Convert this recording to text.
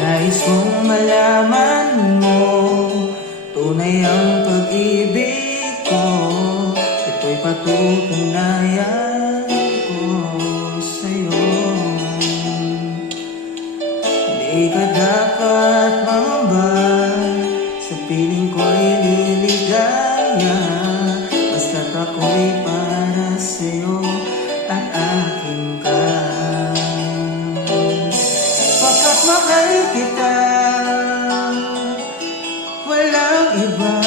Nais kong malaman mo, tunay ang pag-ibig ko. Ito'y patutunayan ko sa'yo. Di ka dapat mangamba, sa piling ko'y liligaya. Basta't ako'y para sa'yo at akin ka. Pagkat mahal kita, walang iba.